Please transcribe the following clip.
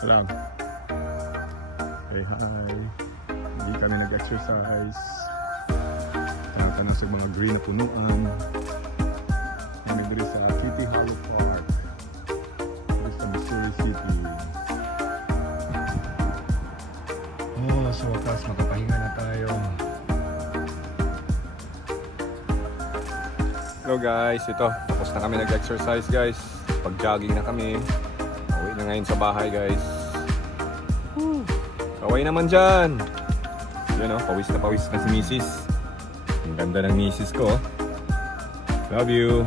Alam. Hey, hi. Hindi kami nag-exercise. Tanong sa mga green na punuan. Kami dito sa Kitty Hollow Park. Dito sa Missouri City. Oh, sa wakas, makapahinga na tayo. Hello guys, ito. Tapos na kami nag-exercise guys. Pag-jogging na kami. Uwi na ngayon sa bahay guys. Kaway naman dyan. Yan o, pawis na si misis. Ang ganda ng misis ko. Love you.